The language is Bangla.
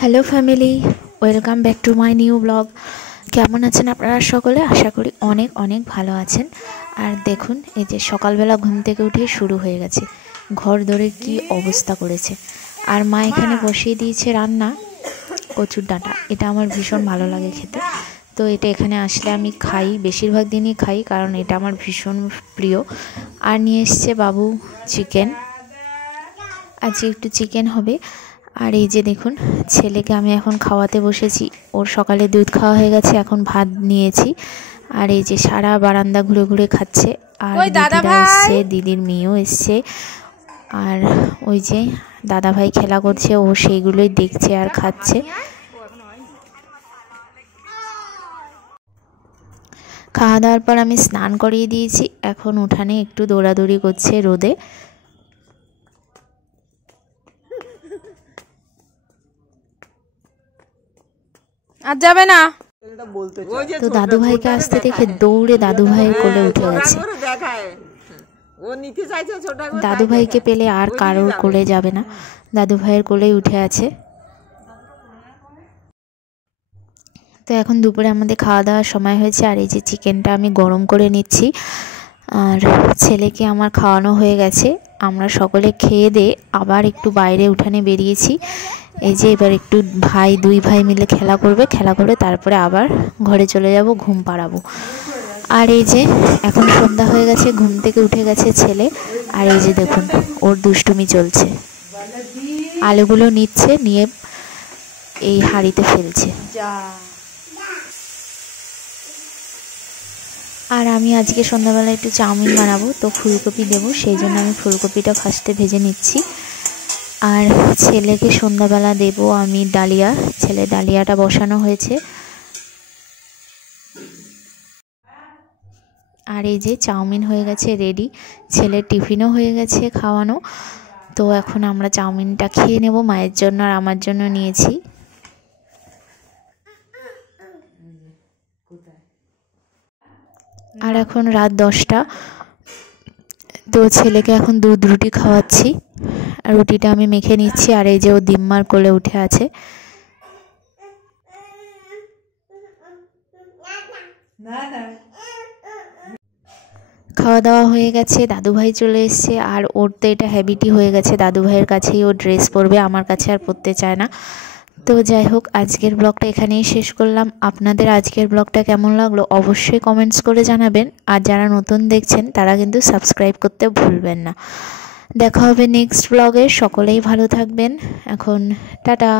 Hello family, welcome back to my new blog. কেমন আছেন আপনারা সকলে? আশা করি অনেক অনেক ভালো আছেন। আর দেখুন, এই যে সকালবেলা ঘুম থেকে উঠে শুরু হয়ে গেছে, ঘর দৌড়ে কি অবস্থা করেছে। আর মা এখানে বসিয়ে দিয়েছে রান্না কচুর ডাঁটা। এটা আমার ভীষণ ভালো লাগে খেতে, তো এটা এখানে আসলে আমি খাই, বেশিরভাগ দিনই খাই, কারণ এটা আমার ভীষণ প্রিয়। আর নিয়ে এসছে বাবু চিকেন, আজকে একটু চিকেন হবে। আর এই যে দেখুন, ছেলেকে আমি এখন খাওয়াতে বসেছি। ওর সকালে দুধ খাওয়া হয়ে গেছে, এখন ভাত নিয়েছি। আর এই যে সারা বারান্দা ঘুরে ঘুরে খাচ্ছে। আর দিদিরা এসছে, দিদির মেয়েও এসছে। আর ওই যে দাদা ভাই খেলা করছে, ও সেইগুলোই দেখছে আর খাচ্ছে। খাওয়া দাওয়ার পর আমি স্নান করিয়ে দিয়েছি, এখন উঠানে একটু দৌড়াদৌড়ি করছে রোদে। আর যাবে না। তো দাদু ভাইকে আসতে দেখে দৌড়ে দাদু ভাইয়ের কোলে উঠে গেছে। দাদু ভাইকে পেলে আর কারোর কোলে যাবে না, দাদু ভাইয়ের কোলেই উঠে আছে। তো এখন দুপুরে আমাদের খাওয়া দাওয়ার সময় হয়েছে। আর এই যে চিকেনটা আমি গরম করে নিচ্ছি। আর ছেলেকে আমার খাওয়ানো হয়ে গেছে। আমরা সকলে খেয়ে দিয়ে আবার একটু বাইরে উঠানে বেরিয়েছি। এই যে এবার একটু দুই ভাই মিলে খেলা করবে, খেলা করে তারপরে আবার ঘরে চলে যাব, ঘুম পাড়াবো। আর এই যে এখন সন্ধ্যা হয়ে গেছে, ঘুম থেকে উঠে গেছে ছেলে। আর এই যে দেখুন, ওর দুষ্টুমি চলছে, আলুগুলো নিচ্ছে, নিয়ে এই হাঁড়িতে ফেলছে। আর আমি আজকে সন্ধ্যাবেলা একটু চাউমিন বানাবো, তো ফুলকপি দেবো, সেই জন্য আমি ফুলকপিটা ফার্স্টে ভেজে নিচ্ছি। আর ছেলেকে সন্ধ্যাবেলা দেবো আমি ডালিয়া, ছেলে ডালিয়াটা বসানো হয়েছে। আর এই যে চাউমিন হয়ে গেছে রেডি, ছেলের টিফিনও হয়ে গেছে খাওয়ানো। তো এখন আমরা চাউমিনটা খেয়ে নেব, মায়ের জন্য আর আমার জন্য নিয়েছি। আর এখন রাত 10টা, তো ছেলেকে এখন দুধ রুটি খাওয়াচ্ছি। আর রুটিটা আমি মেখে নিচ্ছি। আর এই যে ও দিম্মার কোলে উঠে আছে। খাওয়া দাওয়া হয়ে গেছে, দাদু ভাই চলে এসছে। আর ওর তো এটা হ্যাবিটই হয়ে গেছে, দাদু ভাইয়ের কাছেই ও ড্রেস পরবে, আমার কাছে আর পরতে চায় না। তো যাই হোক, আজকের ব্লগটা এখানেই শেষ করলাম। আপনাদের আজকের ব্লগটা কেমন লাগলো অবশ্যই কমেন্টস করে জানাবেন। আর যারা নতুন দেখছেন তারা কিন্তু সাবস্ক্রাইব করতে ভুলবেন না। দেখা হবে নেক্সট ব্লগে, সকলেই ভালো থাকবেন। এখন টাটা।